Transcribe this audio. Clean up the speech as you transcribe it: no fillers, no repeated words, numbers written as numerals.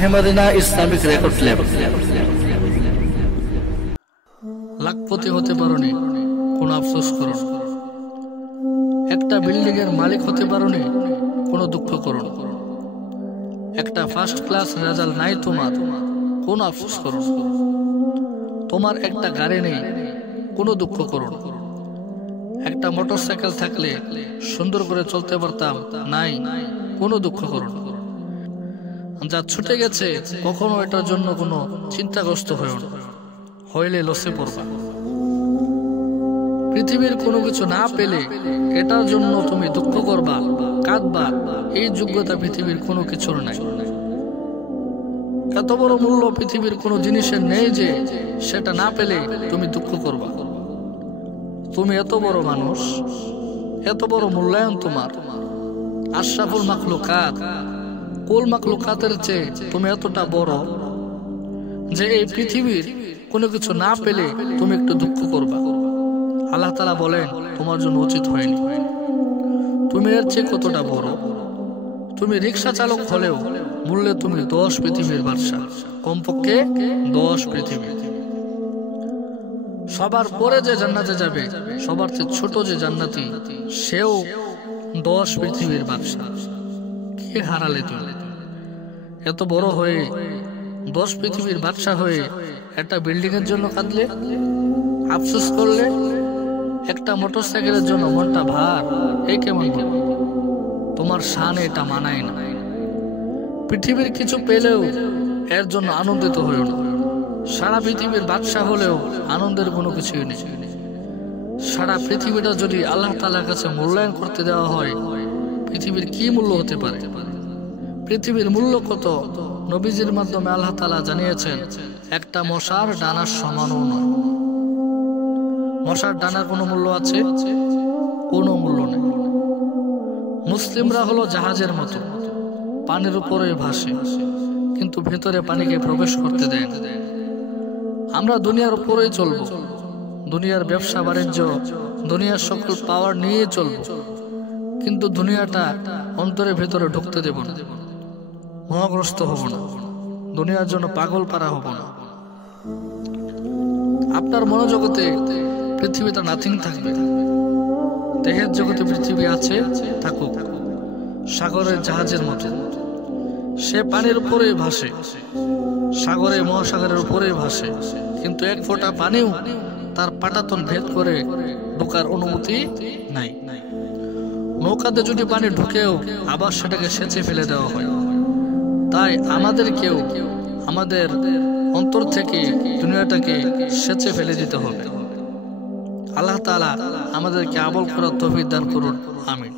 মাহেমাদিনা Islamic record lab. Lakhpati হতে পারোনি, কোনো আফসোস করো না। একটা বিল্ডিং এর মালিক হতে পারোনি, কোনো দুঃখ করো না। একটা ফার্স্ট ক্লাস রেজাল্ট নাই তোমার, কোনো আফসোস করো না। তোমার একটা গাড়ি নেই, কোনো দুঃখ করো না। একটা মোটরসাইকেল থাকলে সুন্দর করে চলতে পারতাম, নাই, কোনো দুঃখ করো না। যা ছুটে গেছে কখনো এটার জন্য কোনো চিন্তাগ্রস্ত হয়েও না, হইলে লসে পড়বা। পৃথিবীর কোনো কিছু না পেলে এটার জন্য তুমি দুঃখ করবা, কাঁদবা, এই যোগ্যতা পৃথিবীর কোনো কিছুর নাই। এত বড় মূল্য পৃথিবীর কোনো জিনিসের নেই যে সেটা না পেলে তুমি দুঃখ করবা। তুমি এত বড় মানুষ, এত বড় মূল্যায়ন তোমার। আশরাফুল মাখলুকাত, কুল মাখলুকাতের চেয়ে তুমি এতটা বড় যে এই পৃথিবীর কোনো কিছু না পেলে তুমি একটু দুঃখ করবা। আল্লাহ তাআলা বলেন তোমার জন্য উচিত হয়নি। তুমি এর চেয়ে কতটা বড়। তুমি রিক্সা চালক হলেও মূল্যে তুমি 10 পৃথিবীর বাদশা, কমপক্ষে 10 পৃথিবী। সবার পরে যে জান্নাতে যাবে, সবার চেয়ে ছোট যে জান্নাতি, সেও 10 পৃথিবীর বাদশা। কে হারালে তুমি? এত বড় হয়ে 10 পৃথিবীর বাদশা হয়ে একটা বিল্ডিং এর জন্য কাঁদলে, আফসোস করলে, একটা মোটরসাইকেলের জন্য মনটা ভার, এই কেমন? তোমার শানে এটা মানায় না। পৃথিবীর কিছু পেলেও এর জন্য আনন্দিত হইও না। সারা পৃথিবীর বাদশা হলেও আনন্দের কোনো কিছুই নেই। সারা পৃথিবীটা যদি আল্লাহ তাআলার কাছে মূল্যায়ন করতে দেওয়া হয়, পৃথিবীর কি মূল্য হতে পারে? পৃথিবীর মূল্য কত নবীজির মাধ্যমে আল্লাহ তাআলা জানিয়েছেন, একটা মশার ডানার সমানও নয়। মশার ডানার কোনো মূল্য আছে? কোনো মূল্য নেই। মুসলিমরা হলো জাহাজের মতো, পানির উপরে ভাসে, কিন্তু ভেতরে পানিকে প্রবেশ করতে দেয় না। আমরা দুনিয়ার উপরেই চলবো, দুনিয়ার ব্যবসা বাণিজ্য, দুনিয়ার সকল পাওয়ার নিয়ে চলবো, কিন্তু দুনিয়াটা অন্তরের ভেতরে ঢুকতে দেব না। মোহগ্রস্ত হব না, দুনিয়ার জন্য পাগল পারা হব না। আপনার মনোজগতে পৃথিবীতে নাথিং থাকবে। দেহের জগতে পৃথিবী আছে, থাকুক। সাগরের জাহাজের মতো, সে পানির উপরেই ভাসে, সাগরে মহাসাগরের উপরেই ভাসে, কিন্তু এক ফোঁটা পানিও তার পাটাতন ভেদ করে ঢোকার অনুমতি নাই। নৌকাতে যদি পানি ঢুকেও আবার সেটাকে সেচে ফেলে দেওয়া হয়। তাই আমাদেরকেও আমাদের অন্তর থেকে দুনিয়াটাকে সেচে ফেলে দিতে হবে। আল্লাহ তাআলা আমাদেরকে আমল করার তৌফিক দান করুন, আমিন।